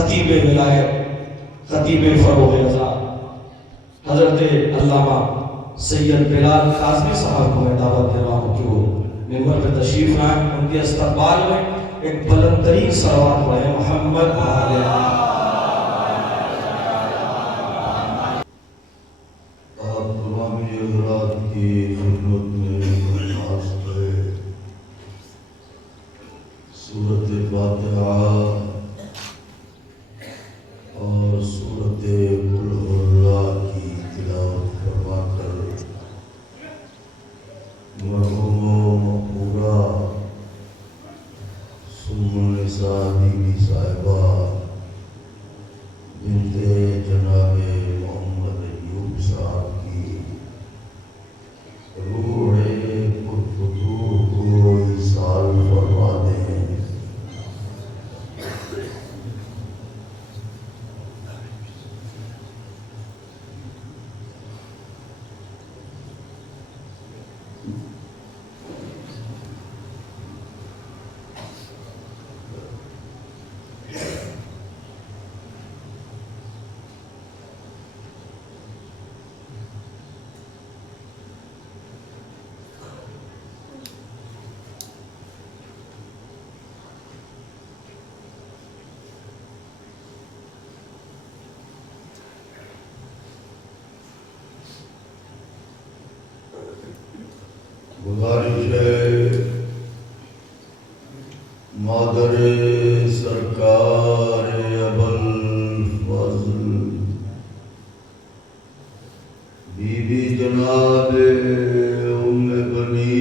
खतीब विलायत, खतीब फरोग़ रज़ा हज़रत अल्लामा सैयद बिलाल काज़मी साहब को मैं दावत दे रहा हूँ कि वो मिंबर पे तशरीफ़ लाएं। उनके इस्तक़बाल में एक बुलंद तरीन सलवात पढ़े, मोहम्मद सूरत फातिहा और सूरत कुल हुवल्लाह की तिलावत फरमाकर मरहूम मक़बूला सुम्मुन्निसा बीबी साहिबा बिन्ते जनाबे मोहम्मद अय्यूब साहब की रूहे पुरफुतूर को इसाल फरमा दें। गुजारिश है मादरे सरकार अबुल फज़ल बीबी जनाबे उम्मे बनी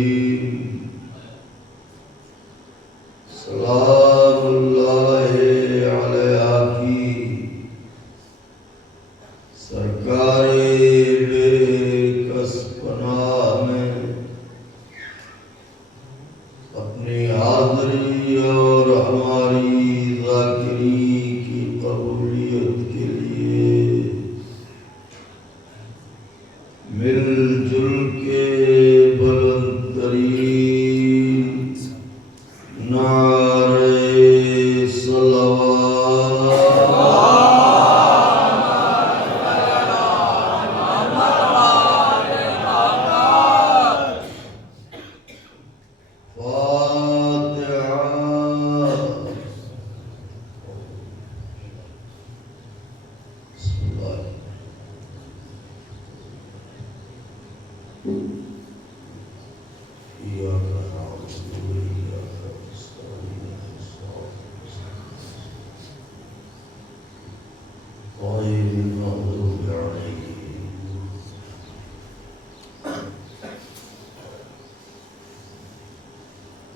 सलामुल्लाहि अलैहा की सरकारी कसपना में अपनी हाज़री और हमारी ज़ाकिरी की कबूलियत के लिए मिलजुल के बुलंद तरीन नारे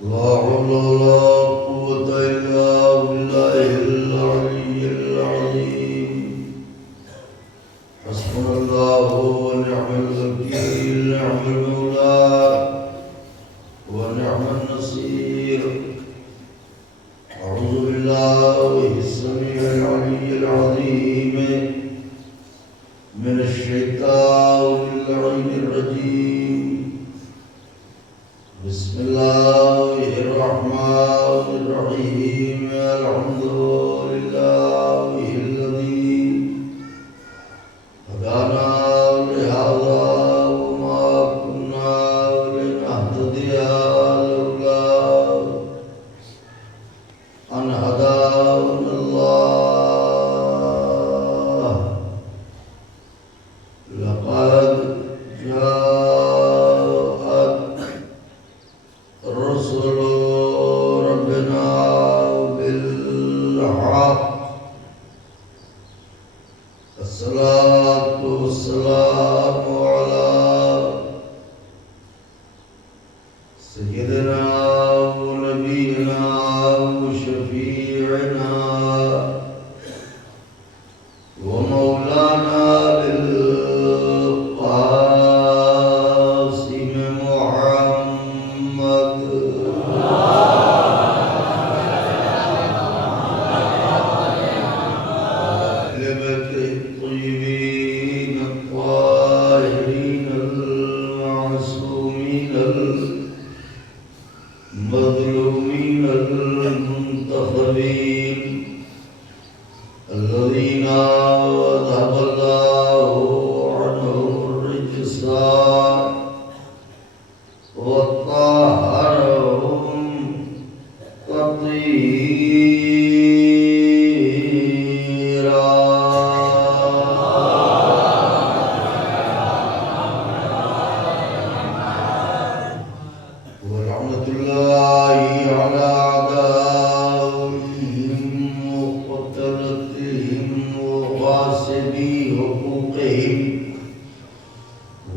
ला हौला वला कुव्वता इल्ला बिल्लाहिल अलिय्यिल अज़ीम। हस्बुनल्लाहु व निअमल वकील, निअमल मौला व निअमन नसीर। अऊज़ु बिल्लाहिस समीइल अलिय्यिल अज़ीम मिनश शैतानिर रजीम। बिस्मिल्लाहिर्रहमानिर्रहीम। अल्हम्दुलिल्लाहिल्लज़ी हदाना लिहाज़ा व मा कुन्ना लिनहतदिया लौला अन हदानल्लाह। लक़द जाअत रसूलु रब्बिना बिल-हक़। अस्सलातु वस्सलामु अला सय्यिदिना व नबीना व शफीइना व मौलाना बिल-क़ासिम मुहम्मद الذين أذهب الله عنهم الرجس وطهرهم تطهيرا. ولعنة الله على أعدائهم وقتلتهم وغاصبي حقوقهم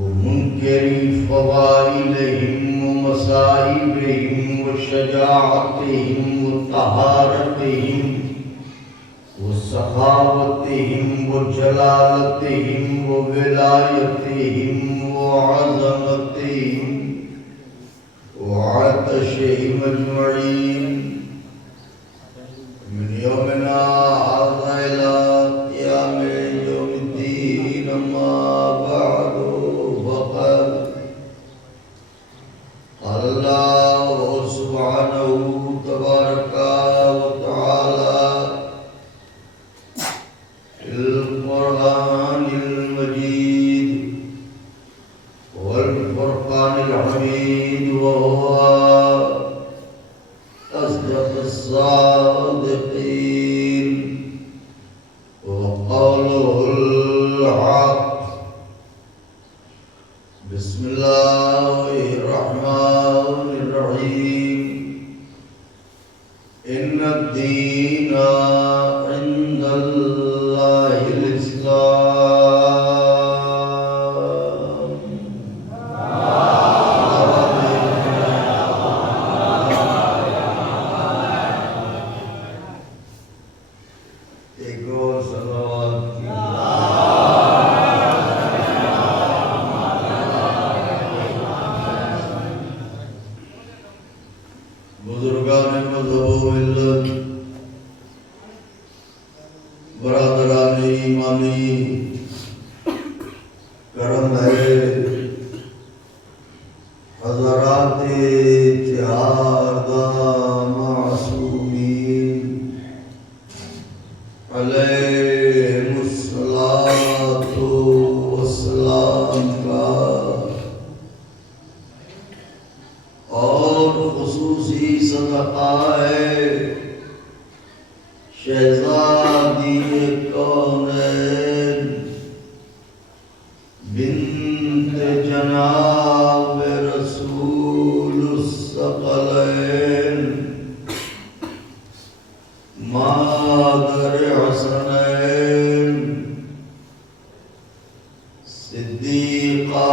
ومنكري فضائلهم ومصائبهم وشجاعتهم وطهارتهم وسخاوتهم وجلالتهم وولايتهم وعظمتهم وعطشهم أجمعين من يومنا هذا إلى قيام يوم الدين. أما بعد فقد قال الله سبحانه تبارك وتعالى في القرآن المجيد والفرقان الحميد وهو أصدق الصادقين وقوله الحق. بسم الله الرحمن الرحيم. إن الدين عند الله الإسلام. एक और सलावत की बुजुर्गान मज़हब व मिल्लत, बरादरान ईमानी, करम है हज़रात इत्तिहाद मासूमीन अलैहिमुस्सलातु वस्सलाम का और खुसूसी सदका है शहज़ादी कौनैन बिन्त जनाब रसूलुस सकलैन मादर हसनैन सिद्दीक़ा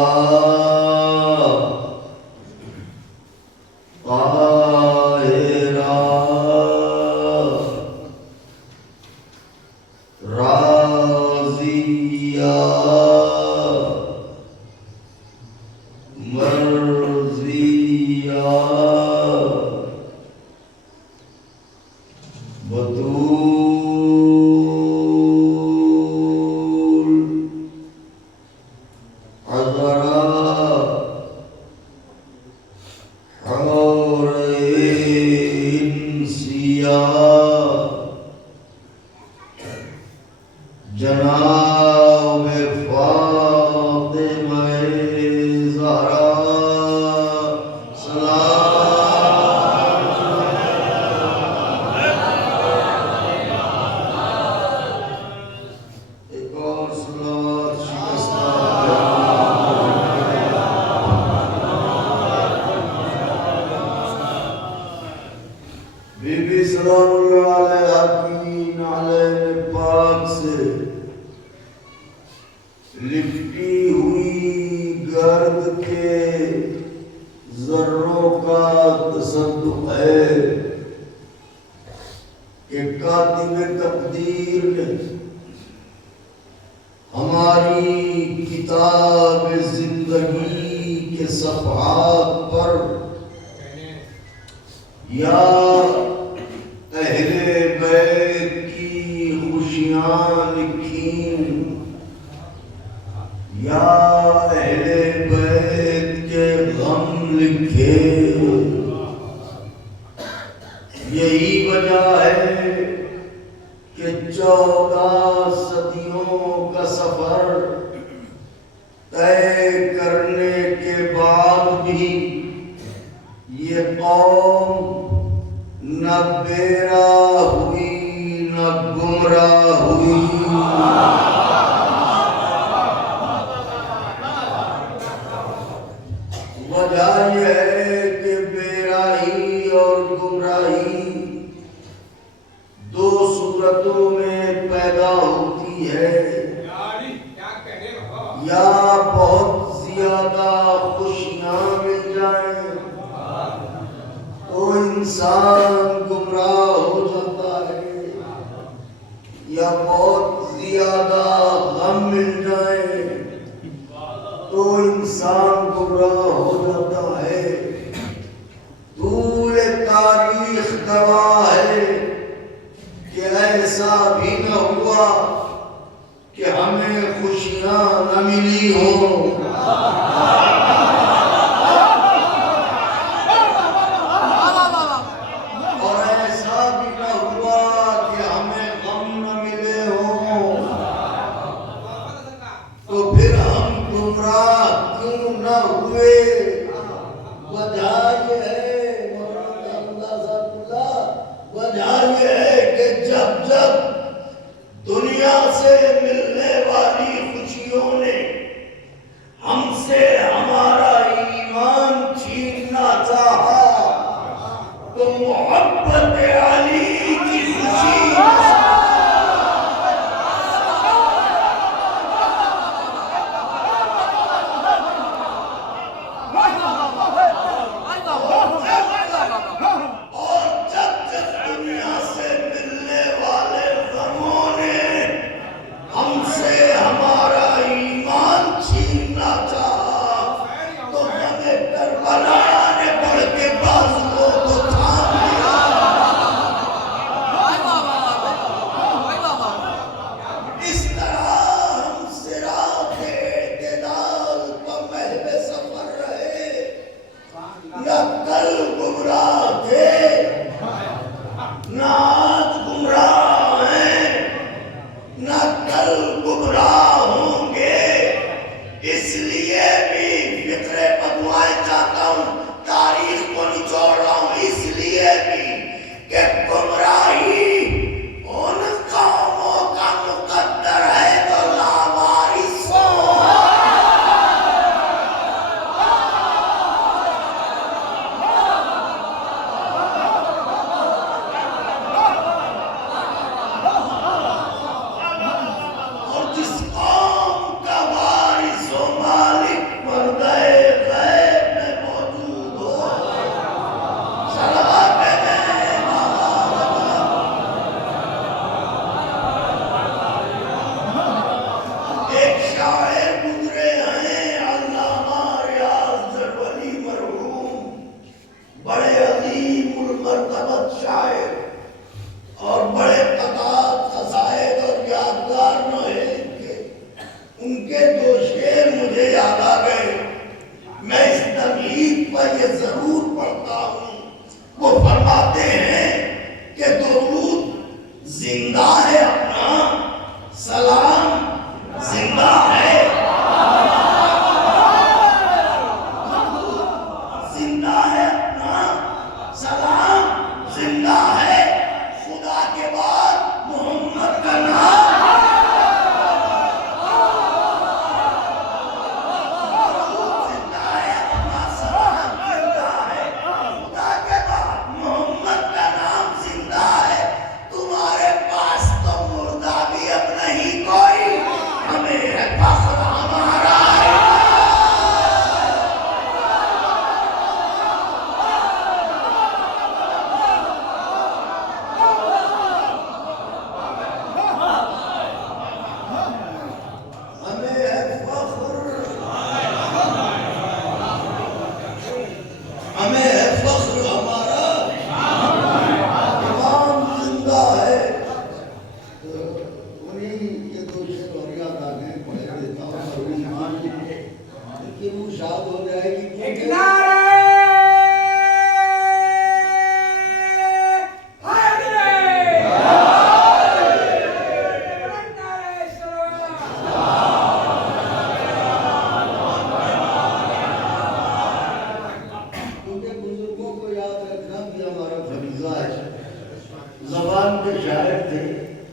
ताहिरा राज़िया मर्ज़िया बतूल अज़रा इंसिया जनाब फातिमा ज़हरा सलाम। एक और सलावत शिकस्ता बीबी सलामुल्लाह अलैहा की नाले पाक से लिपटी हुई गर्द के जर्रों का तसद्दुक़ है कि कातिब तकदीर ने हमारी किताब जिंदगी के सफ़हात पर या अहले बैत की खुशियाँ लिखी या अहले बैत के गम लिखे। यही वजह है कि 14 सदियों का सफर तय करने के बाद भी ये कौम न बेरा हुई न गुमराह हुई। वजह यह है कि बेराही और गुमराही दो सूरतों में पैदा होती है, या बहुत ज्यादा खुशियां मिल जाएं तो इंसान गुमराह हो जाता है, या बहुत ज्यादा गम मिल जाए तो इंसान गुमराह हो जाता है। पूरे तारीख गवाह है कि ऐसा भी न हुआ कि हमें खुशियां न मिली हो, और ऐसा भी न हुआ कि हमें गम न मिले हो। तो फिर हम गुमराह क्यों न हुए? वजह यह है वजह यह है कि जब जब दुनिया से मिलने वाली खुशियों ने हमसे हमारा ईमान छीनना चाहा तो मोहब्बत अली की खुशी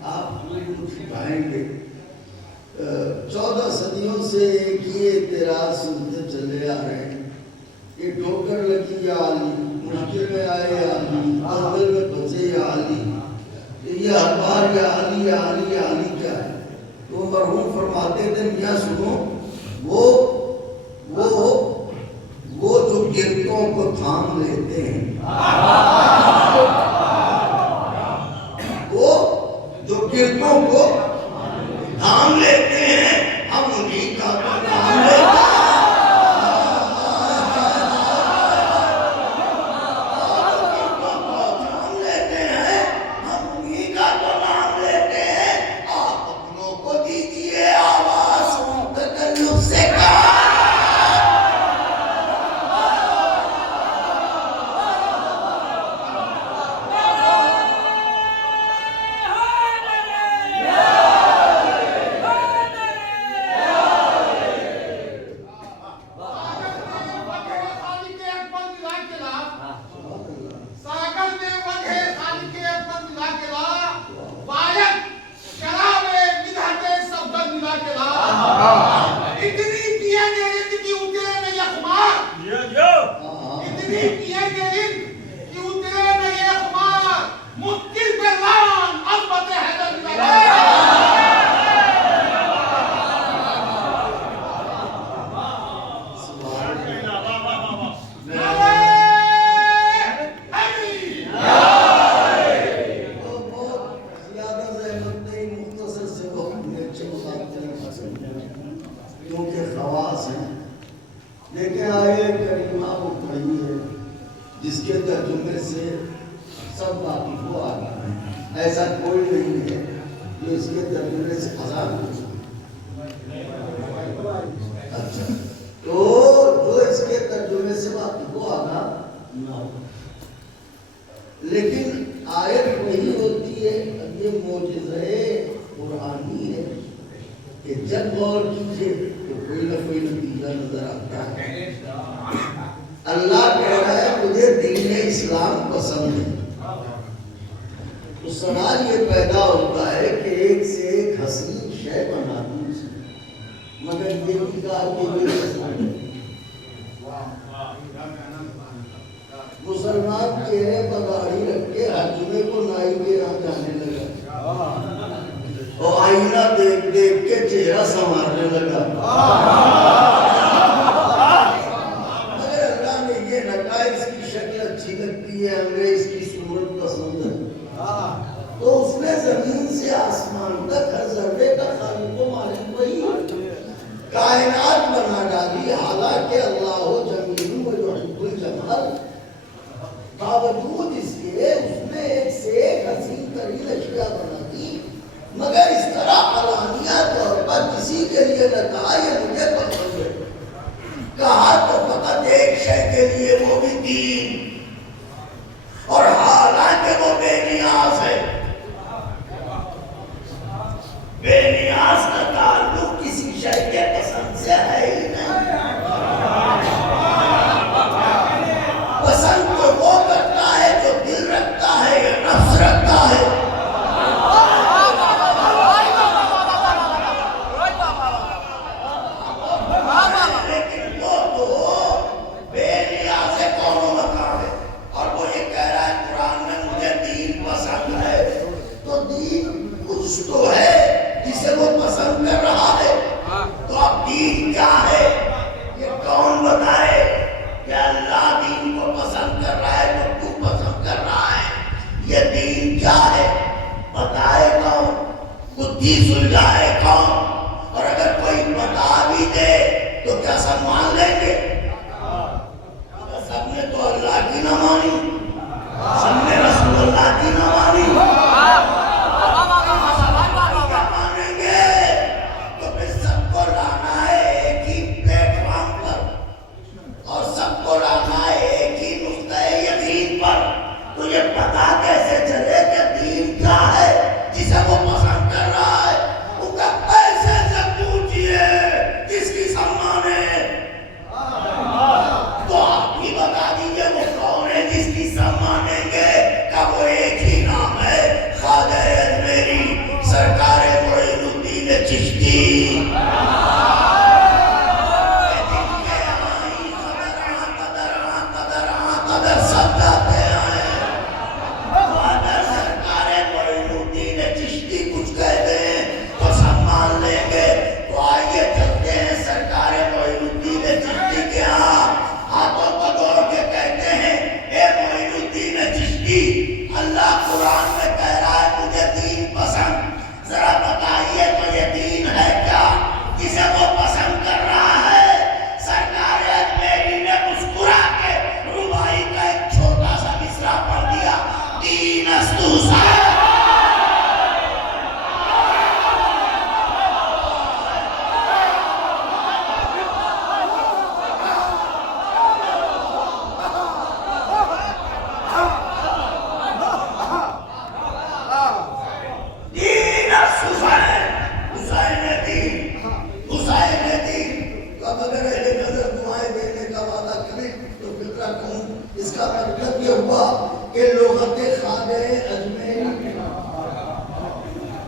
आप लुत्फ उठाएंगे। 14 सदियों से एक ही एतराज सुनते चले आ रहे हैं, ये ठोकर लगी या अली, मुश्किल में आए या अली, दलदल में फंसे या अली, ये हर बार या अली या अली या अली क्या है? तो मरहूम फरमाते थे मियाँ सुनो, वो जो गिरतों को थाम लेते हैं, वो जो गिरतों को थाम लेते हैं, हम उन्हीं का तो नाम लेते हैं। क्योंकि खवास हैं, लेकिन आए करीमा वो पढ़ी है जिसके तर्जुमे से सब वाकिफ को आ गए हैं। ऐसा कोई नहीं है जो इसके तर्जुमे से आजाद हो। अच्छा, तो जो इसके तर्जुमे से वाकिफ को आगा ना हो, लेकिन आयत वही होती है। अब ये मोजिज़े कुरानी है कि जब गौर कीजिए तो कोई ना कोई नतीजा नजर आता है। अल्लाह कह रहा है मुझे दीन इस्लाम पसंद है, तो सवाल ये पैदा होता है कि एक से एक हसीन शय बना दूं, मगर ये भी कहा कि ये पसंद है। मुसलमान चेहरे पर दाढ़ी रख के हर जुमे को नाई के यहाँ जाने लगा और आईना देख देख के चेहरा संवारने लगा। मगर अल्लाह ने ये न कहा इसकी शक्ल अच्छी लगती है, हमें इसकी सूरत पसंद है, तो उसने जमीन से आसमान तक हर जर्रे का खालिक व मालिक वही कायनात बना डाली। हालांकि अल्लाह जमीन व युहिब्बुल जमाल, बावजूद इसके उसने एक से एक हसीन तरीन अशिया बना दी, मगर इस तरह अलानिया तौर पर किसी के लिए न कहा ये मुझे पसंद है, कहा तो फकत एक शय के लिए, वो भी दीन, और हालांकि वो बेनियाज है। बेनियाज का ताल्लुक किसी शय के पसंद से है ही नहीं। पसंद तो वो करता है जो दिल रखता है या नफ्स रखता है। लेकिन वो तो बेनियाज़ से कौनो मकाम है, और वो ये कह रहा है कुरान में मुझे दीन पसंद है, तो दीन कुछ तो है जिसे वो पसंद कर रहा है। तो अब दीन क्या है ये कौन बताए? कि अल्लाह दीन को पसंद कर रहा है तो तू पसंद कर रहा है। ये दीन क्या है बताए कौन? बुद्धि सुलझाए कौन? और अगर कोई बता भी दे तो क्या सब मान लेंगे? सबने तो अल्लाह की ना मानी, सबने रसूलुल्लाह की ना मानी, मानेंगे तो फिर सबको लाना है एक ही प्लेटफॉर्म पर और सबको लाना है एक ही नुक्ता यकीन पर। तो ये पता कैसे चले कि दीन क्या है जिसे वो पसंद कर रहा है? उनका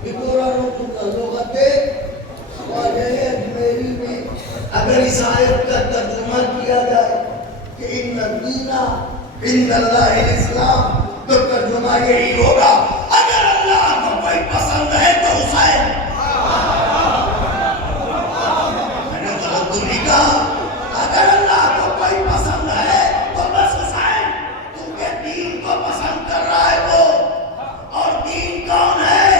बिगोरानों को लुगते वाले मेरी में अगर इस आयत का तर्जुमा किया जाए कि इन्ना दीना इंदल्लाह इस्लाम, तो तर्जुमा यही होगा, अगर अल्लाह को कोई पसंद है तो हुसैन। मैंने गलत तो नहीं कहा, अगर अल्लाह को कोई पसंद है तो बस हुसैन। क्योंकि दीन को पसंद कर रहा है वो, और दीन कौन है?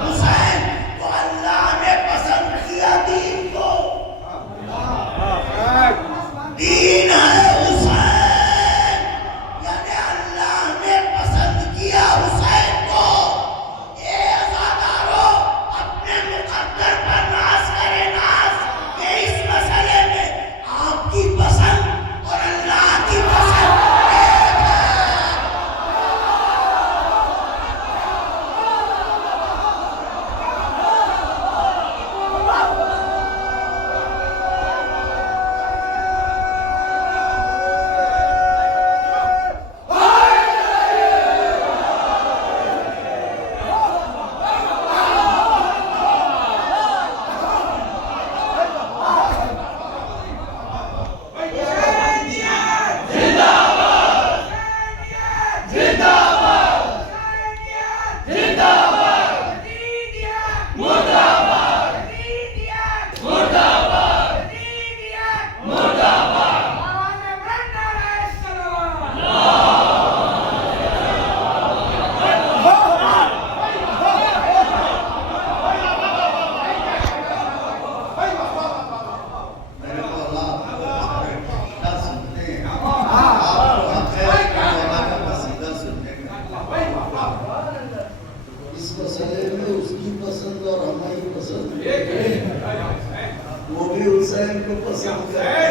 हुसैन। तो अल्लाह ने पसंद किया दीन को, दीन है हुसैन, यानी अल्लाह ने पसंद किया हुसैन को। ये अज़ादारों अपने मुक़द्दर पर नाज़ करे नाज़, कि इस मसले में आपकी पसंद और अल्लाह की पसंद एक है। इस मसले में उसकी पसंद और हमारी पसंद, वो भी हुसैन को पसंद करते हैं,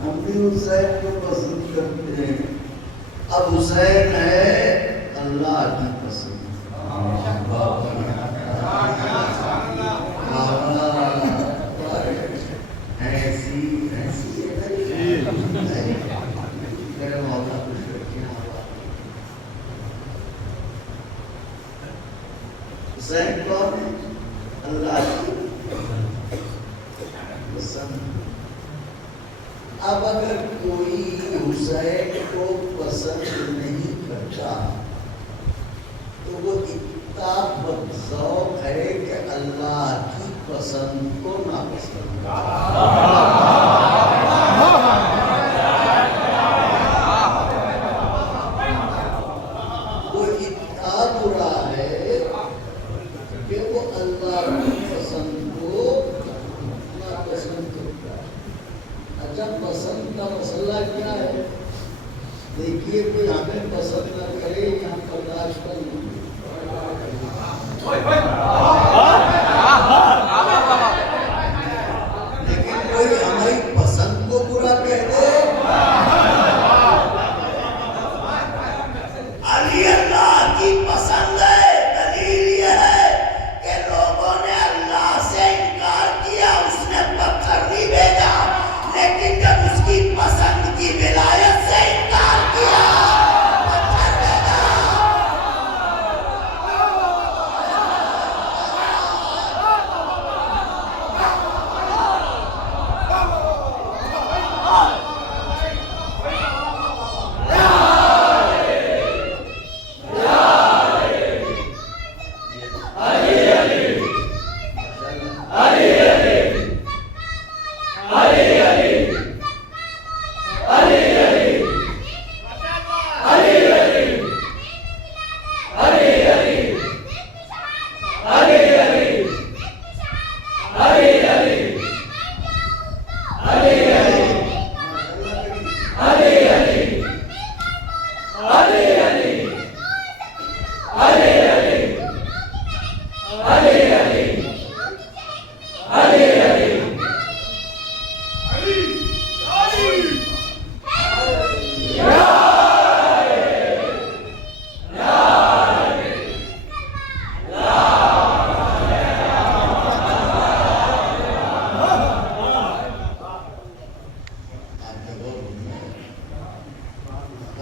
हम भी हुसैन को पसंद करते हैं। अब हुसैन है अल्लाह की पसंद। ऐसी ऐसी मेरे मौला कुछ हुसैन कौन है? अल्लाह की पसंद। अब अगर कोई हुसैन को पसंद नहीं करता तो वो इतना बदशौक है कि अल्लाह की पसंद को नापसंद वो इतना बुरा है कि वो अल्लाह की पसंद को नापसंद करता है। अच्छा, पसंद का मसला क्या है? देखिए, कोई हमें पसंद न करे, यहाँ बर्दाश्त कर लीजिए। लेकिन कोई हमारी पसंद को बुरा कह दे, अली अल्लाह की पसंद है। दलील ये है कि लोगों ने अल्लाह से इनकार किया, उसने पत्थर नहीं भेजा, लेकिन जब उसकी पसंद की विलायत से इनकार किया, पत्थर भेजा।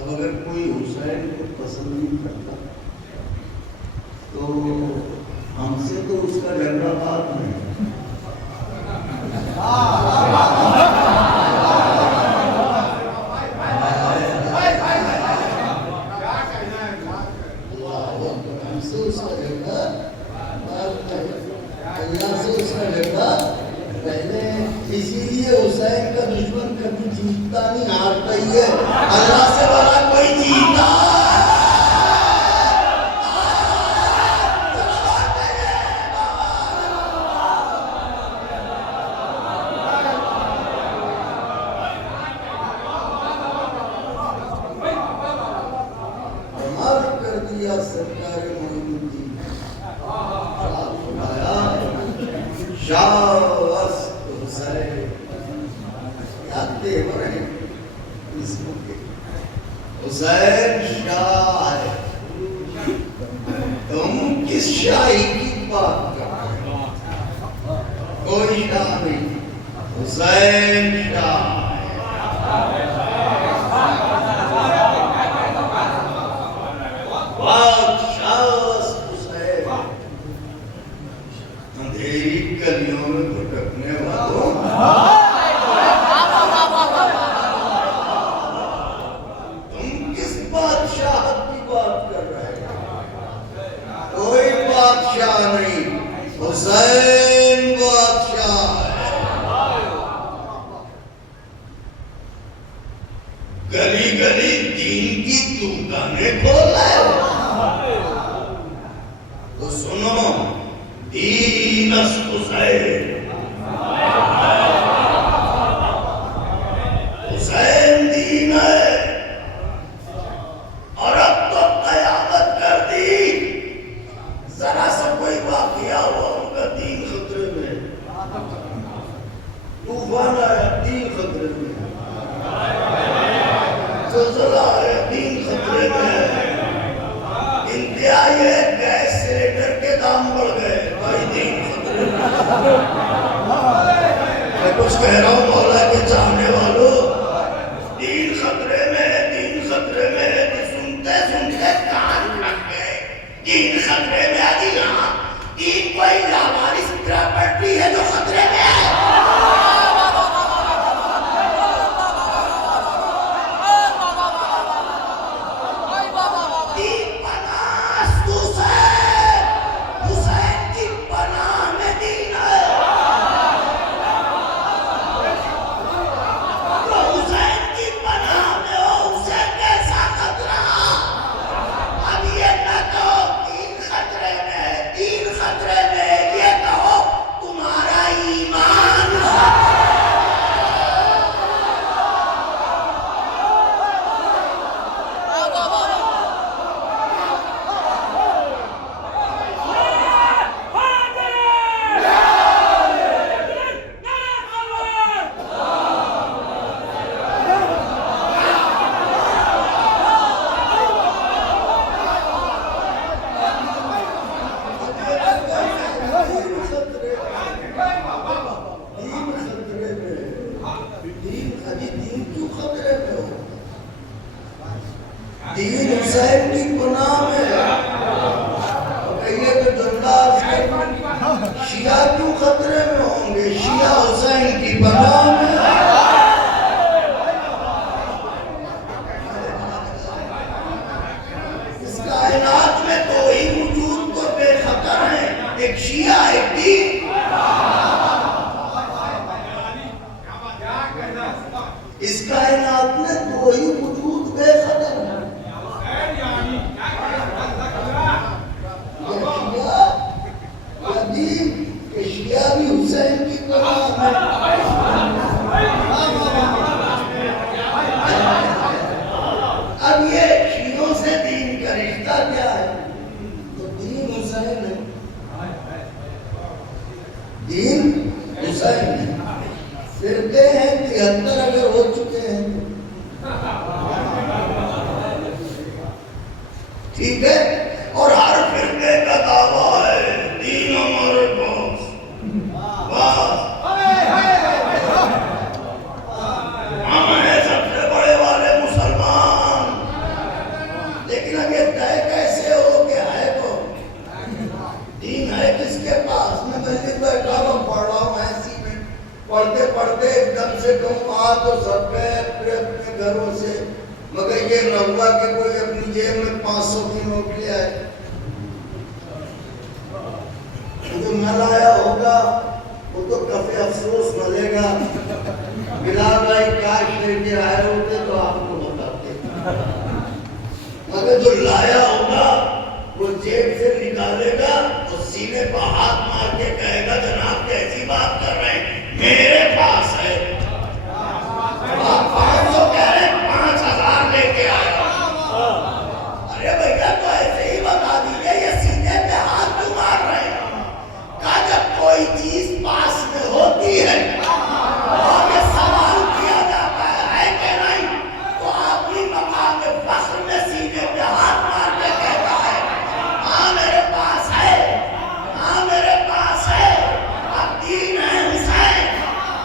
अब अगर कोई हुसैन को पसंद नहीं करता हमसे तो उसका झगड़ा बात नहीं। हमसे उसका झगड़ा बात नहीं, अल्लाह से उसका झगड़ा पहले। इसीलिए हुसैन का दुश्मन कभी जीतता नहीं, हारता ही है। अल्लाह से बड़ा कोई जीता सरकार मोइनुद्दीन शाह हुसैन यादते बने इसको के हुसैन शाह है। तुम किस शाही की बात कर रहे हो? कोई शाह नहीं, हुसैन शाह। अंधेरी गलियों में भटकने वालों, तुम किस बादशाह की बात कर रहे हो? कोई बादशाह नहीं, हुसैन बादशाह है। गली गली दीन की दुकानें खोल रहे हो। तो सुनो, दीन हुसैन, हुसैन दीन है। और अब तो कयामत कर दी, जरा सा कोई वाकया हुआ उनका दीन खतरे में, तूफान आया दीन खतरे में, ज़लज़ला आया दीन खतरे में, इंतहाई गैस सिलेंडर के दाम बढ़ गए, भाई दीन खतरे में। मैं कुछ कह रहा हूँ मौला के चाहने वालों, दीन खतरे में है, दीन खतरे में है। तो सुनते सुनते कान फट गए, दीन खतरे में है जी। हाँ, दीन कोई लावारिस प्रॉपर्टी है जो खतरे में है। दीन हुसैन की पनाह में कहिए तो जंदाज शिया क्यों खतरे में होंगे? शिया हुसैन की पनाह में। इस कायनात में दो ही वजूद तो बेखतर हैं, एक शिया एक दीन। इस कायनात में दो ही वजूद बेखतर हैं, शिया भी हुसैन की पनाह में। अब ये शियों से दीन का रिश्ता क्या है? तो दीन हुसैन है, दीन हुसैन है। फिरके हैं 73 अगर हो चुके हैं, ठीक है। और हर फिरके का दावा है दीन हमारे पास, बस हम हैं सबसे बड़े वाले मुसलमान। लेकिन अब ये तय कैसे हो गया है? तो तो सब गए अपने अपने घरों से, मगर ये न हुआ कि कोई अपनी जेब में 500 की नोट ले आए। जो न लाया होगा वो तो काफी अफसोस मलेगा। बिलाल भाई काश लेके आए होते तो आपको बताते, मगर जो लाया होगा वो जेब से निकालेगा तो सीने पर हाथ मार के कहेगा जनाब कैसी बात कर रहे हैं, मेरे पास है। आप 500 कह रहे हैं, 5000 लेके आए। अरे भैया तो ऐसे ही बता दीजिए ये सीने पे हाथ क्यों मार रहे हैं। कहा जब कोई चीज पास में होती है और ये सवाल किया जाता है कि नहीं, तो आदमी मकाम फख्र में सीने पे हाथ मार के कहता है हाँ मेरे पास है, हाँ मेरे पास है। अब दीन है हुसैन,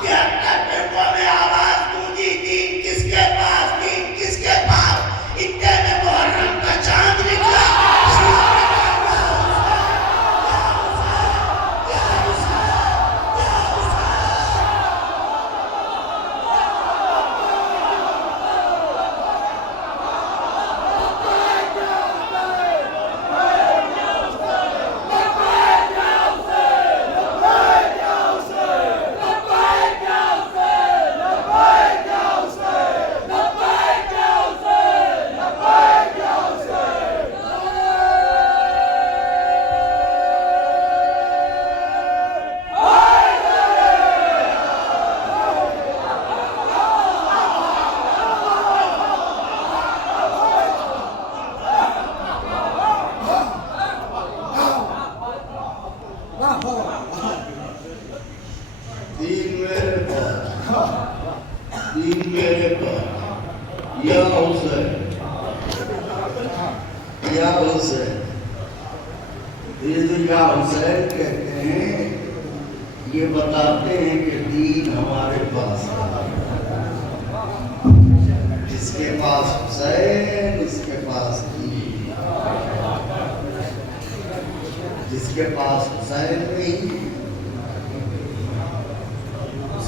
73 मिनटों में आवाज गूंजी, दीन किसके पास, दीन किसके पास। इतने में मुहर्रम का चांद निकला। दीन मेरे पास, दीन मेरे पास, या हुसैन, या हुसैन। ये जो या हुसैन कहते हैं ये बताते हैं कि दीन हमारे पास है। जिसके पास हुसैन उसके पास दीन, जिसके पास हुसैन नहीं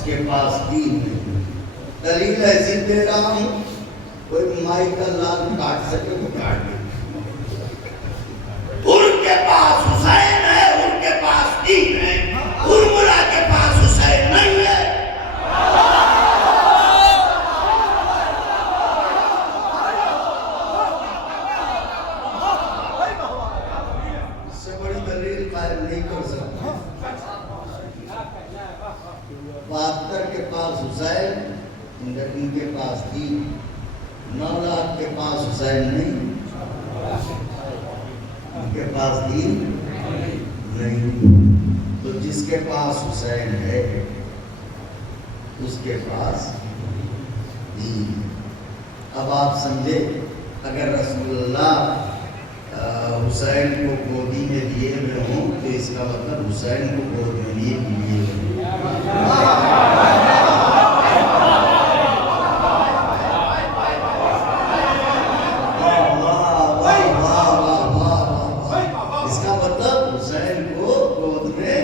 के पास दीन नहीं। दलील ऐसी दे रहा हूं, कोई माई का लाल काट सके तो काट दे। उनके पास हुसैन है, उनके पास दीन है, उर्मिला के पास हुसैन नहीं है। इससे बड़ी दलील कायम नहीं कर सकता। 72 के पास हुसैन, उनके पास दीन। 9 लाख के पास हुसैन नहीं, उनके पास दीन नहीं। तो जिसके पास हुसैन है उसके पास दीन। अब आप समझे, अगर रसूलुल्लाह हुसैन को गोदी में लिए हुए हों तो इसका मतलब हुसैन को गोद में लिए हुए। इसका मतलब हुसैन को गोद में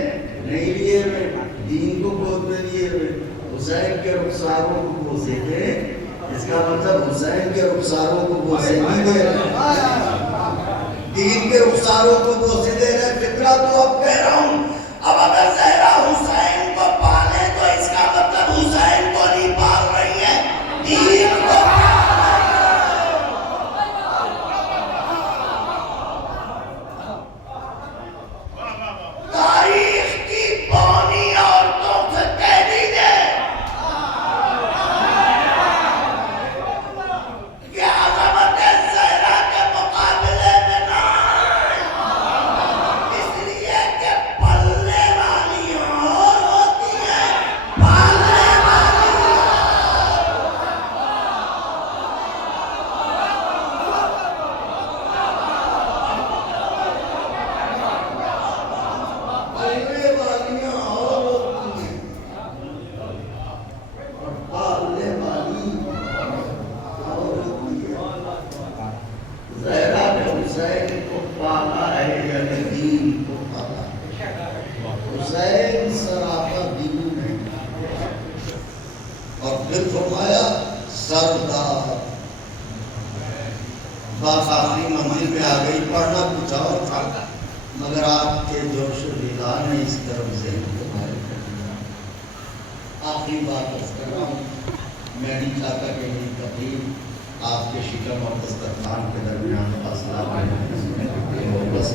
नहीं लिए हुए, दीन को गोद में लिए हुए। हुसैन के रुखसारों को बोसे थे, इसका मतलब हुसैन के रुखसारों को बोसे नहीं दे रहे, दीन के रुखसारों को बोसे दे रहे। फिक्रा तो अब कह रहा हूं, अब अगर ज़हरा हुसैन को पाले तो इसका मतलब हुसैन को नहीं पाल रही है, दीन को तारीख की बौनी औरतों से कह दीजिए कि अज़मत ज़हरा के मुकाबले में ना, इसलिए कि पल्ले वाली और होती है। मगर आपके जोश विदा ने इस तरफ ज़हन को मारे कर दिया। आखिरी बात अर्ज़ कर रहा हूँ, मैं नहीं चाहता कि मेरी तकलीफ आपके शिकम और दस्तरखान के दरमियान फासला बस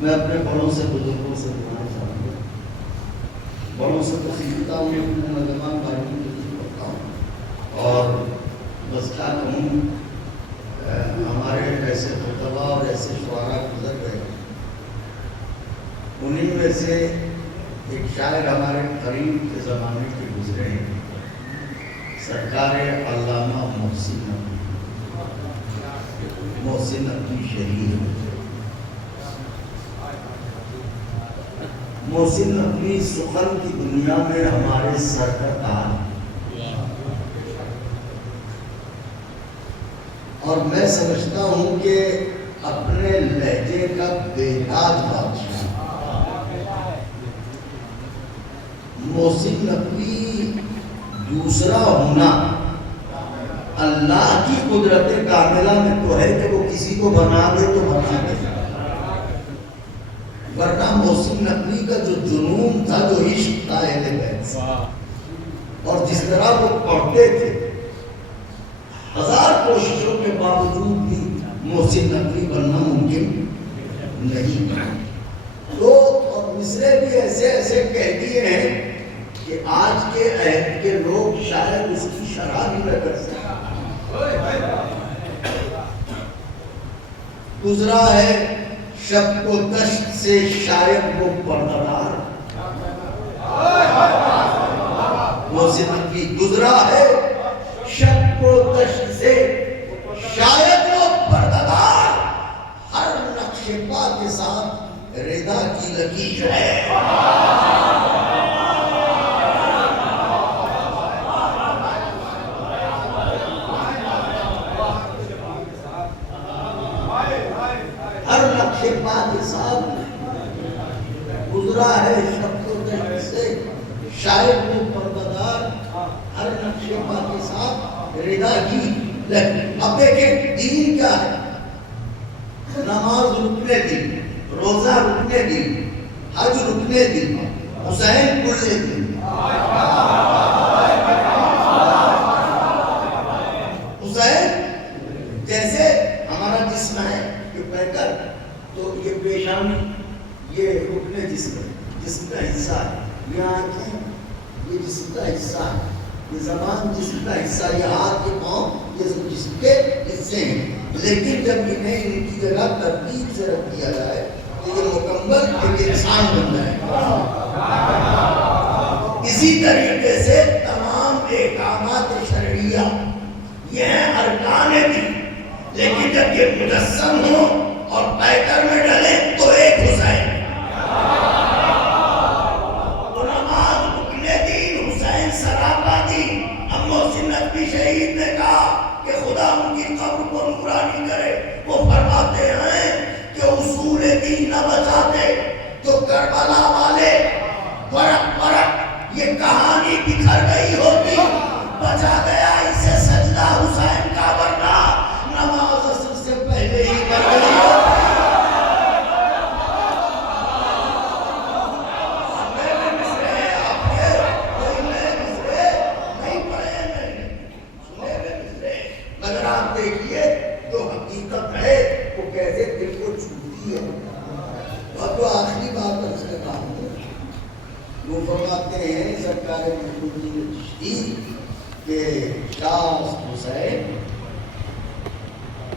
मैं अपने बड़ों से बुजुर्गों से दुआएं चाहूँगा। बड़ों से तो सीखता हूँ, अपने नौजवान भाइयों को पढ़ता हूँ और बस क्या कहूँ, हमारे ऐसे खुतबा और ऐसे शुआरा गुजर गए। उन्हीं में से एक शायर हमारे करीब के ज़माने के गुजरे हैं, सरकार अल्लामा मोहसिन नकवी शहीद। मोहसिन नकवी सुखन की दुनिया में हमारे सर का ताज, और मैं समझता हूँ कि अपने लहजे का बेताज बादशाह मोहसिन नकवी। दूसरा होना अल्लाह की कुदरत कामिला में तो है कि वो किसी को बना दे तो बना दे, वरना मोहसिन नकवी का जो जुनून था, जो इश्क था अहले बैत से, और जिस तरह वो पढ़ते थे, हजार कोशिशों के बावजूद भी मोहसिन नकवी बनना मुमकिन नहीं। तो और मिसरे भी ऐसे ऐसे कह दिए हैं कि आज के अहद के लोग शायद उसकी शरह भी न कर सके। गुजरा है शब को दश्त से शायद वो पर्दादार, मोहसिन नकवी गुजरा है शब को दश्त से शायद वो पर्दादार, हर नक्शे पा के साथ रेदा की लकीर है। हर नक्शे पा के साथ गुजरा है शब्द से शायद वो पर्दादार, हर नक्शे पा के साथ रिदा की लकीर। अब देखें दीन क्या है, नमाज रुकने दी, रोजा रुकने दी, हज रुकने दी, हुसैन कुल्ले दी। हुसैन जैसे हमारा जिस्म है कि पैकर, तो ये पेशानी ये रुकने जिस्म का हिस्सा है, ये आंखें ये जिस्म का हिस्सा है, ये जबान जिस्म का हिस्सा, ये हाथ के पाँव ये सब जिस्म के हिस्से हैं। लेकिन जब इन्हें इनकी जगह तरतीब से रख दिया जाए तो ये मुकम्मल एक इंसान बन जाएगा। इसी तरीके से तमाम एहकामात शरइया ये हैं अरकान दी, लेकिन जब ये मुजस्सम हो और पैकर में डले तो एक हुसैन। तो नमाज रुकने दी, हुसैन सरापा दी। अब मोहसिन नकवी शहीद ने कहा कि खुदा उनकी कब्र को नूरानी करे। वो फरमाते हैं कि उसूल दीन न बचाते तो करबला वाले वरक वरक ये कहानी बिखर गई होती, बचा गया इसे सजदा हुसैन का, वरना नमाज असर से पहले ही कर गई। वो फरमाते हैं सरकार महमूदुद्दीन चिश्ती के शाह हुसैन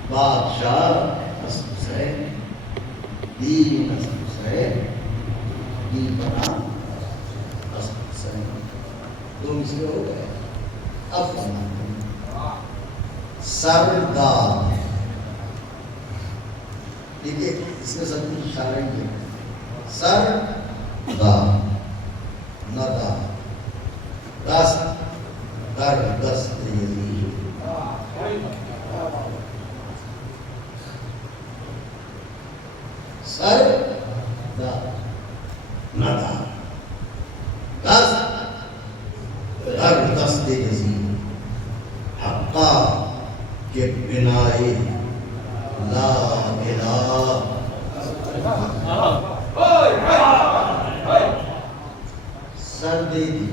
बादशाह हसन हुसैन दीन हसन हुसैन दीन का नाम हसन हुसैन दो मिसरे हो गए। अब फरमाते हैं सरदार, देखिए इसमें सब कुछ इशारा ही है। सरदार नदा दस्त दर दस्त यजीद, सरदार नदा दस्त दर दस्त यजीद, हक्का के बिनाए ला इलाहा सर दे दी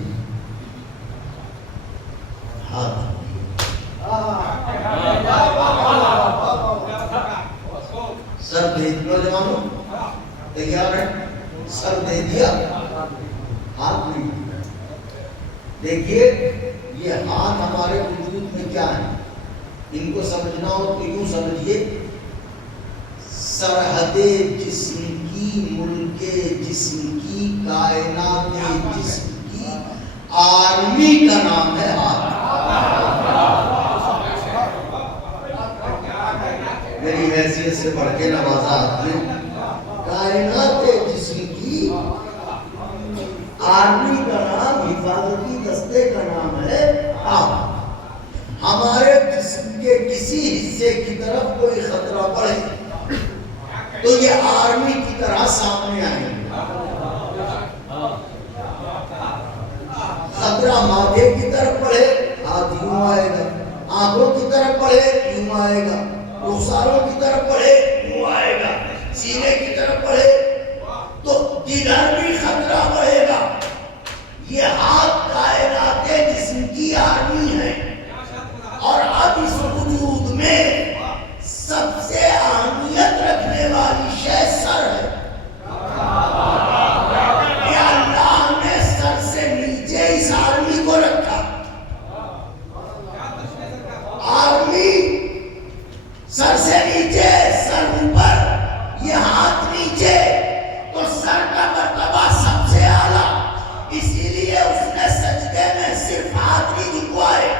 हाथ सर दे दिया जवानों, तैयार है, सर दे दिया हाथ नहीं दिया। देखिए ये हाथ हमारे वजूद में क्या है, इनको समझना हो तो यूं समझिए, सरहदे जिस्म की, मुल्के जिस्म की, कायनाते जिस्म की आर्मी का नाम है हाथ। मेरी हैसियत से बढ़ के नवाजा आपने, कायनाते जिस्म की आर्मी का नाम, हिफाजती दस्ते का नाम है हाथ। हमारे जिस्म के किसी हिस्से की तरफ कोई खतरा पड़े तो ये आर्मी की तरह सामने आएंगे। खतरा माथे की तरफ पड़े हाथ यूं आएगा, आंखों की तरफ पड़े यूं आएगा, रुखसारों की तरफ पड़े यूं आएगा, सीने की तरफ पड़े तो किधर भी खतरा बढ़ेगा। ये हाथ कायनाते जिस्म की आर्मी है। और अब इस वजूद में सबसे अहमियत रखने वाली शय सर है। या अल्लाह ने सर से नीचे इस आर्मी को रखा। आर्मी सर से नीचे, सर ऊपर, ये हाथ नीचे, तो सर का मर्तबा सबसे आला। इसीलिए उसने सजदे में सिर्फ हाथ ही झुकवाए।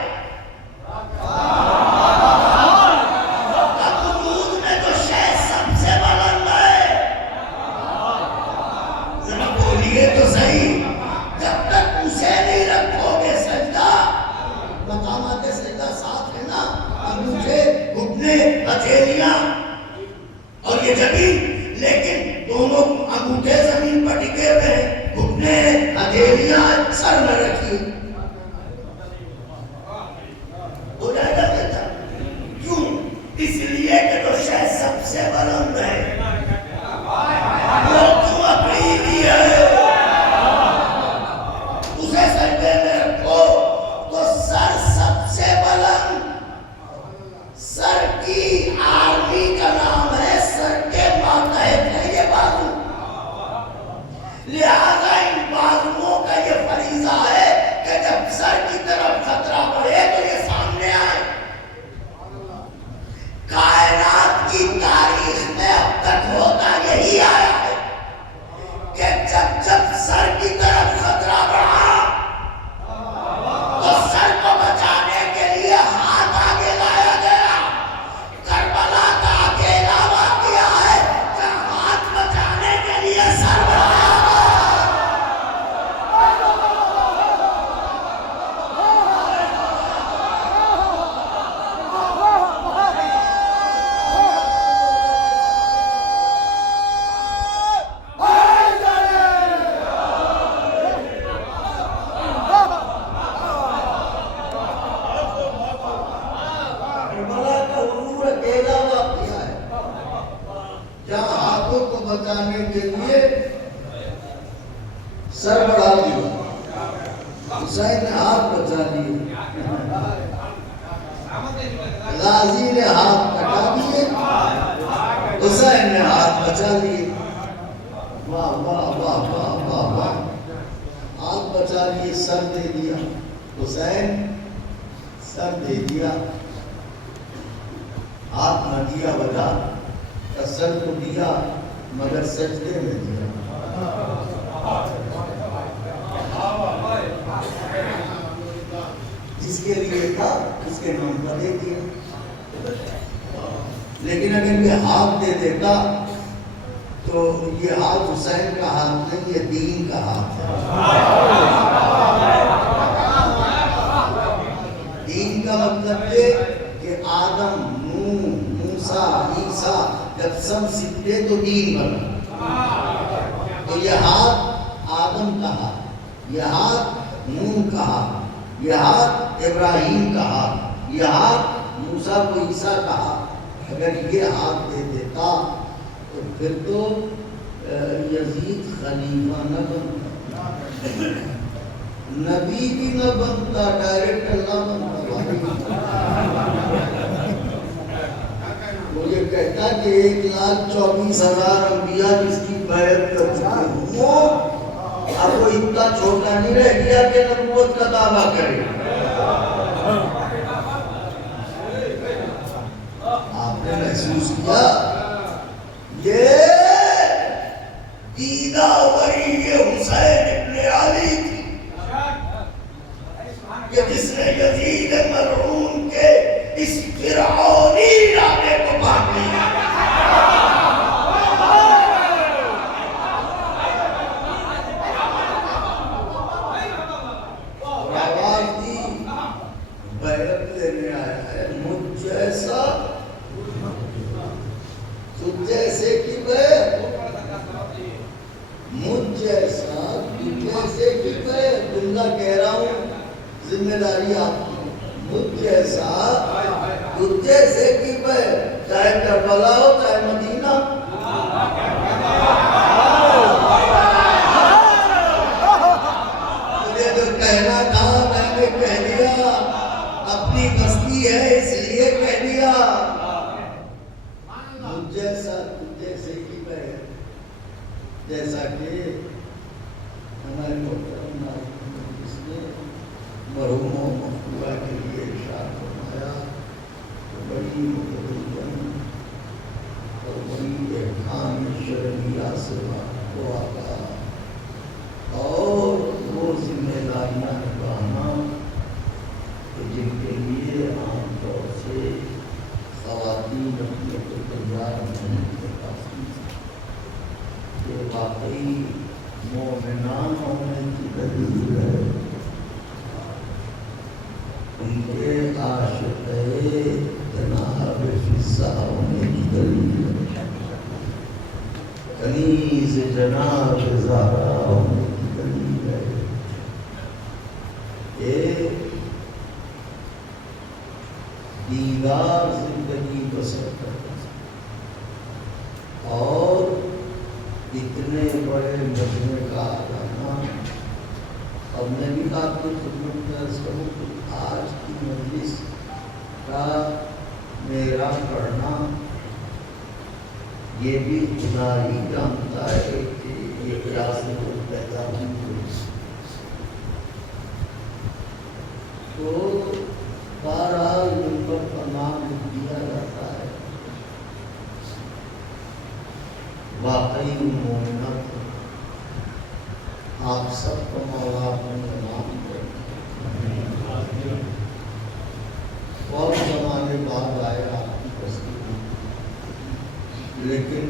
हथेलियां और ये जमीन, लेकिन दोनों अंगूठे जमीन पर टिके हुए हैं, घुटने हथेलियां सर में रखी हो जाएगा बेटा। क्यों? इसलिए कि तो शायद सबसे बुलंद है, वो क्यों अपनी भी है, उसे सजदे में रखो तो सर सबसे बुलंद। सर की आर्मी का नाम है, सर के मातहत है ये बाजू। लिहाजा इन बाजुओं का ये फरीजा है कि जब सर की तरफ खतरा बढ़े तो ये सामने आए। कायनात की तारीख में अब तक होता यही आया है कि जब जब सर की तरफ खतरा बढ़ा तो सर को बचाने के लिए हाथ आगे लाया गया। करबला का अकेला वाक़या है कि हाथ बचाने के लिए सर बढ़ाया बचाने के लिए सर बढ़ा दिया। हुसैन ने हाथ बचा लिए, गाजी ने हाथ कटा दिए, हुसैन ने हाथ बचा लिए। वाह वाह वाह वाह वाह वाह। हाथ बचा लिए, सर दे दिया। हुसैन सर दे दिया, हाथ न दिया बजा, सर को दिया मगर सजदे में दिया। जिसके लिए था उसके नाम पर दे दिया। लेकिन अगर ये हाथ दे देता तो ये हाथ हुसैन का हाथ नहीं, ये दीन का हाथ है। दीन का मतलब ये कि आदम, नूह, मूसा, ईसा जब सब सीखे तो दीन बना। तो ये हाथ आदम का हाथ, ये हाथ नूह का हाथ, ये हाथ इब्राहिम का हाथ, ये हाथ मूसा को ईसा का हाथ। अगर ये हाथ दे देता तो फिर तो यजीद खलीफा न बनता, नबी भी न बनता, डायरेक्ट अल्लाह बनता। वो ये कहता कि 1,24,000 अंबिया जिसकी बैत कर चुके हो, अब वो इतना छोटा नहीं रह गया कि नबूवत का दावा करे। आपने महसूस किया ये दीदा वही ये हुसैन इब्ने अली थी कि जिसने यजीद मरहूम के इस फिरौनी इरादे को भाग लिया। आवाज दी, बैरत लेने आया है, मुझ जैसा तुझ जैसे की बैरत, मुझ जैसा तुझ जैसे की बैरत। जुमला कह रहा हूँ, जिम्मेदारी आपकी। मुझ जैसा तुझ जैसे की बैरत, चाहे करबला हो चाहे मदीना। मुझे जो कहना था मैंने कह दिया, अपनी बस्ती है इसलिए कह दिया। मुझ जैसा तुझ जैसे की बैरत, जैसा कि हमारे मोहतरम इसने मरहूमों मखबूला के लिए इरशाद फरमाया, तो बड़ी मुकद्दम और बड़ी एहसान शर्मिया से आपको आता और वो जिम्मेदारियाँ निभाना जिनके लिए आमतौर से ख़वातीन अपने को तैयार नहीं कर पाती। ये वाकई मोमिनान होने की दलील है, उनके आशिक़े जनाब फ़िज़्ज़ा होने की दलील है, कनीज़ जनाब ज़हरा होने की दलील है। ये दीदार जिंदगी बसर करता और इतने बड़े मजमे का आना। अब मैं भी आपकी खिदमत में अर्ज़ करूँ कि आज की मजलिस का मेरा पढ़ना ये भी खुदा ही जानता है कि ये क्या से लोग पैदा हुए। तो बहरहाल मिंबर का नाम दिया जाता है, वाकई मोमिना आप सबको मौला अपने नाम करें। बहुत ज़माने बाद आए आपकी बस्ती में, लेकिन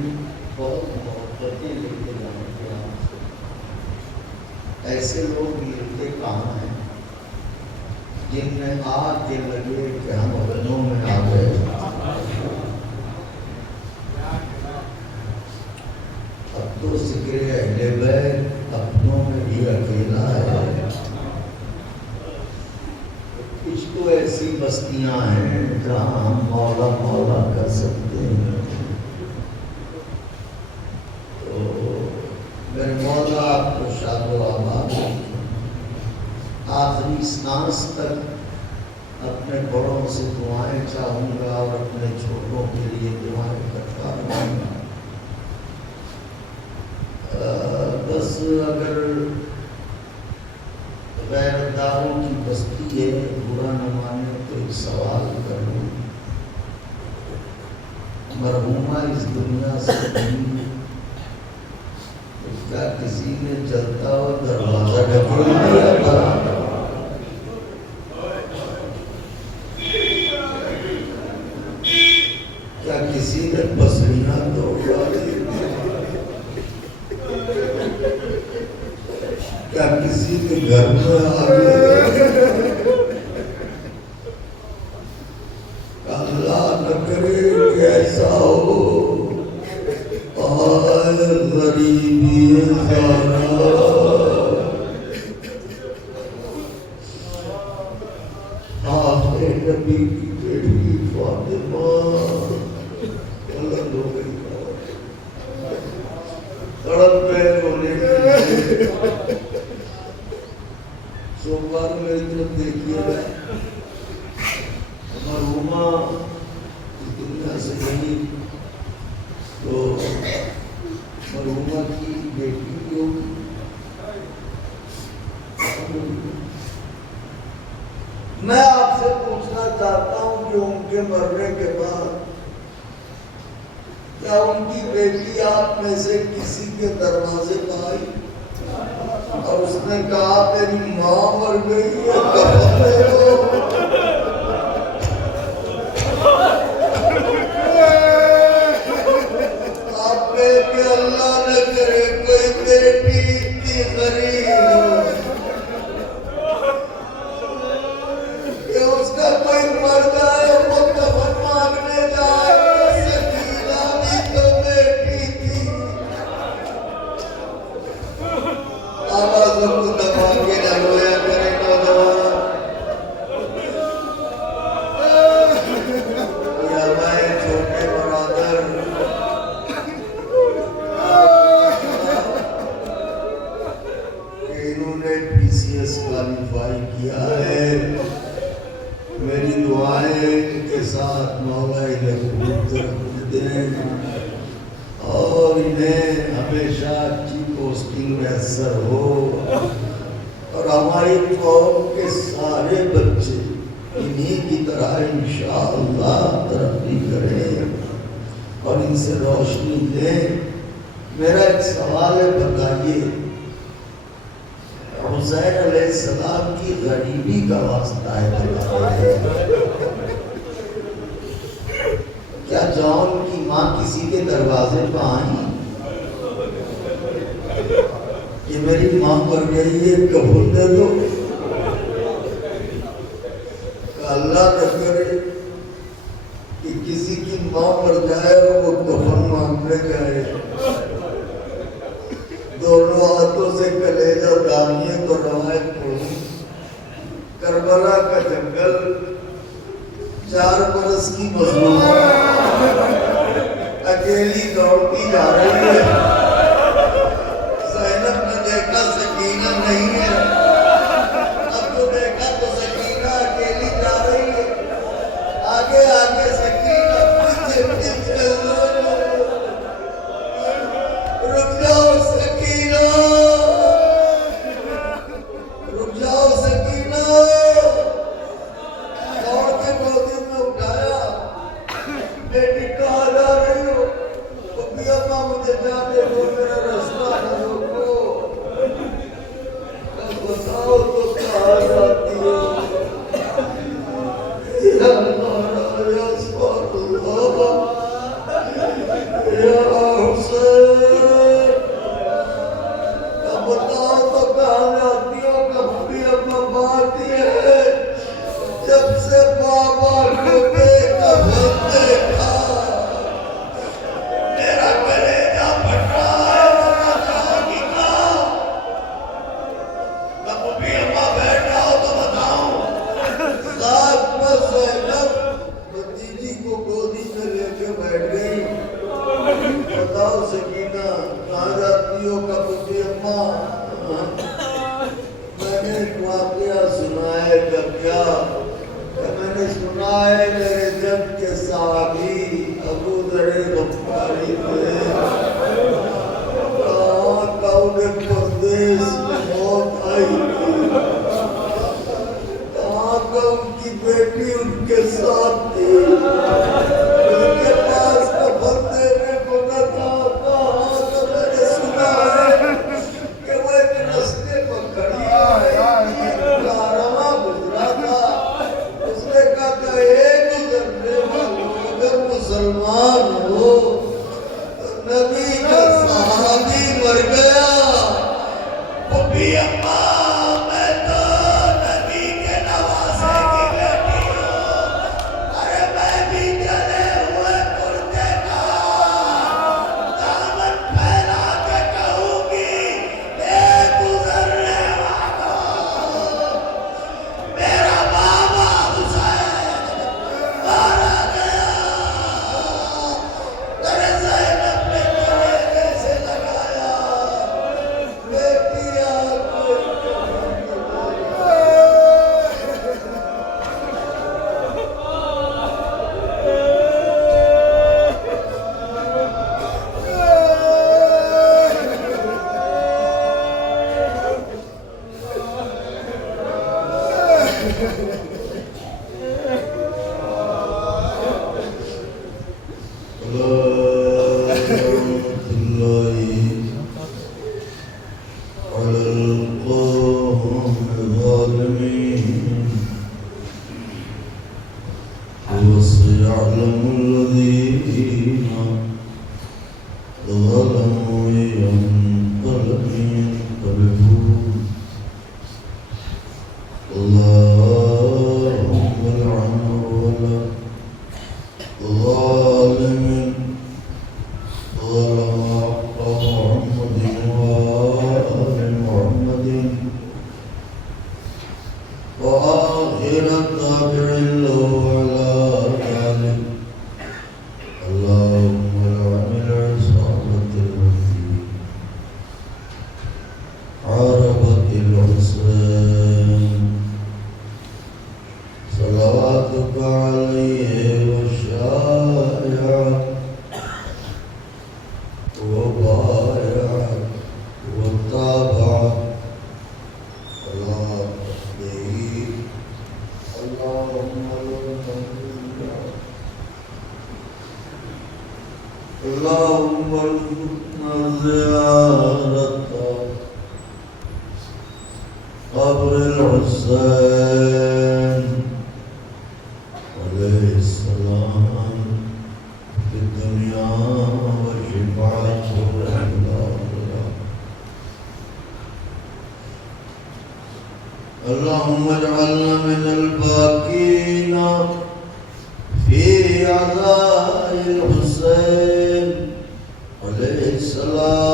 बहुत मोहब्बतें लेके जाने के आपसे। ऐसे लोग मिलते कहाँ हैं जिनमें आके लगे कि हम अपनों में आ गए। अब तो जिक्र अहले बैत अपनों में भी अकेला है। कुछ तो ऐसी बस्तियां हैं जहाँ हम मौला मौला कर सकते हैं। तो मेरे मौला आपको शादो आबाद आखिरी सांस तक अपने बड़ों से दुआएं चाहूँगा और अपने छोटों के लिए दुआएं करता रहूँगा। बस अगर हजारों की बस्ती है, बुरा न माने तो एक सवाल करूं, मरहुमा इस दुनिया से नहीं, तो क्या किसी ने जलता हुआ दरवाजा ढकेल दिया था? क्या किसी ने पसलियां तोड़वा दी? क्या किसी के घर में आग लगा? अल्लाह न करे कि ऐसा हो। आए गरीबी ज़ारा, आए नबी की बेटी फातिमा गलत हो गई, तड़प गए रोने के लिए। सोमवार मेरी तरफ देखिएगा, मरहुमा इस दुनिया से गई तो मरहुमा की बेटी भी होगी। मैं आपसे पूछना चाहता हूं कि उनके मरने के बाद क्या उनकी बेटी आप में से किसी के दरवाजे पर आई और उसने कहा मेरी माँ मर गई है, कफन दे दो? आप के अल्लाह न करे कोई बेटी इतनी गरीब हो कि उसका कोई मर जाए वो कफन मांगने जाए। सकीना भी तो बेटी थी। आवाज़ों को दबा के न रोया करे नौजवान। ये हमारे छोटे बरादर इन्होंने PCS क्वालिफाई किया है। मेरी दुआएं इनके साथ मौला दें और इन्हें हमेशा अच्छी पोस्टिंग मैसर हो और हमारी कौम के सारे बच्चे इन्हीं की तरह इंशाअल्लाह तरक्की करें और इनसे रोशनी लें। मेरा एक सवाल है, बताइए हुसैन अलैहिस्सलाम की गरीबी का वास्ता है, क्या जॉन की माँ किसी के दरवाजे पर आई कि मेरी माँ मर गई है, कबूल दे दो? अल्लाह न करे कि किसी की माँ मर जाए और वो कफन मांगने जाए, दोनों हाथों से कलेजा दानिए तो रवायत पढ़ी। करबला का जंगल, 4 बरस की मजलूमा अकेली दौड़ती जा रही है। ज़ैनब ने देखा सकीना नहीं है, अब तो देखा तो सकीना अकेली जा रही है। आगे आगे सकीना, पीछे पीछे रुक जाओ सकीना, रुक जाओ सकीना। दौड़ के गोदी में उठाया, बेटी कहाँ जा रही हो? अम्मा मुझे जाने दो, मेरा रास्ता न रोको। बताओ तो कहाँ जाती हो? या अल्लाह, या सुभानअल्लाह, या हुसैन, बताओ तो कहाँ जाती हो? कभी अम्मा बात है जब से बाबा को बेकफन देखा मेरा कलेजा फट रहा है। कभी अम्मा बैठ जाओ तो बताऊं। साथ में ज़ैनब भतीजी को गोदी में लेके बैठ गई। बताओ सकीना कहाँ जाती हो? कभी अम्मा मैंने एक वाकया सुना है। क्या? मैंने सुना है मेरे जब के साहबी अबू दर गफ्फारी थे, कहाँ का उन्हें परदेश में मौत आई थी। الله على القوم الظالمين وسيعلم الذين ظلموا ينقلبون اللهم لعن ولا ظالم ظلم حق محمد وآل محمد وآخر التابع له على ذلك اللهم لعن العصابة التي عربت الحسين صلواتك عليه والشائع وبايع والتابع على تقدير اللهم ارزقنا زيارة قبر الحسين عليه السلام في الدنيا وشفاعته عند الله اللهم اجعلنا من الباكين في عزاء الحسين عليه السلام